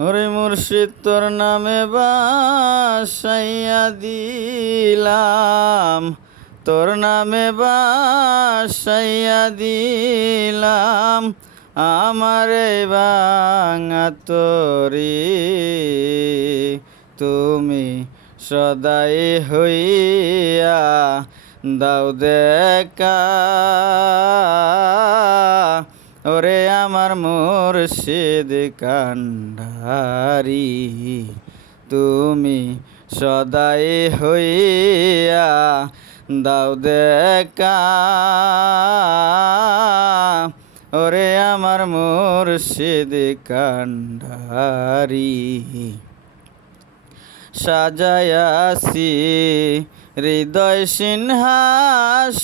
হরে মুর্শিদ তোর নামে বাসাইয়া দিলাম। তোর নামে বাসাইয়া দিলাম। আমারে বাঙা তোরি। তুমি সদাই হইয়া দাও দেখা। ওরে আমার মুর্শিদ কান্ডারি, তুমি সদাই হইয়া দাও দেখা। ওরে আমার মুর্শিদ কান্ডারি সাজায়াসি হৃদয় সিংহাস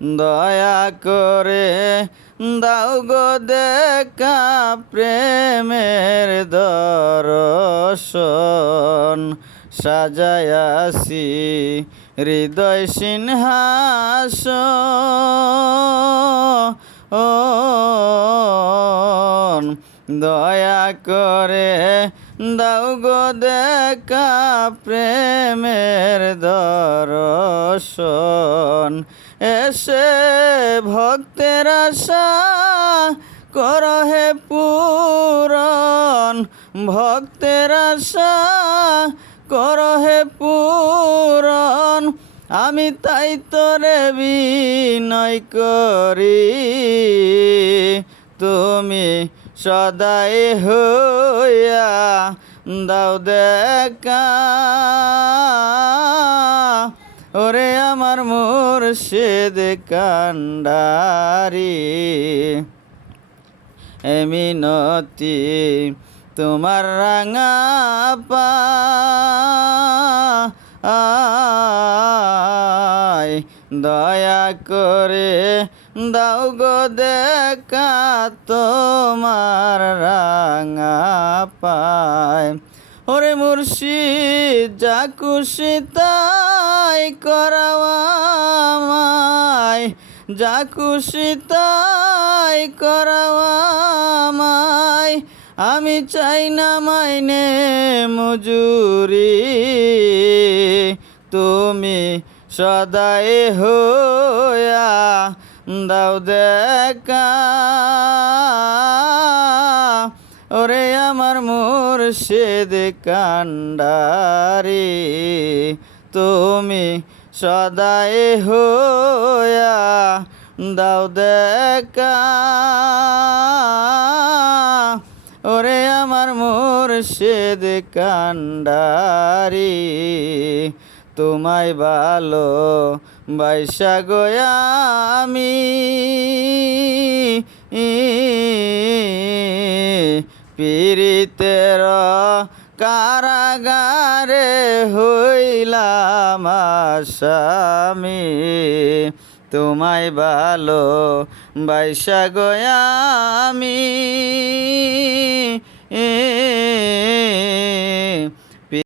দয়া করে দাও গো দেখা প্রেমের দর্শন। সাজায়াসি হৃদয় সিংহাস ও দয়া করে দাও গো দেখা প্রেমের দর্শন। এসে ভক্তের আশা করহে পূরণ। ভক্তের আশা করহে পূরণ। আমি তাই তোরে বিনয় করি। তুমি সদাই হইয়া দাও দেখা। ওরে আমার মুর্শিদ কান্ডারি এমিনতি তোমার রাঙা পা দয়া করে দাও গো দেখা তোমার রাঙা পায়। ওরে মুর্শিদ যা খুশি তাই করাওয়ামায় যা খুশি তাই করাওয়ামায় আমি চাই না মাইনে মজুরি। তুমি সদাই হইয়া দাও দেখা। ওরে আমার মুর্শিদ কান্ডারি। তুমি সদাই হইয়া দাও দেখা। ওরে আমার মুর্শিদ কান্ডারি, তোমায় ভালো বাইশা গয়া আমি। পীড়িতের কারাগারে হইলাম স্বামী তোমায় ভালো বাইশা গয়া আমি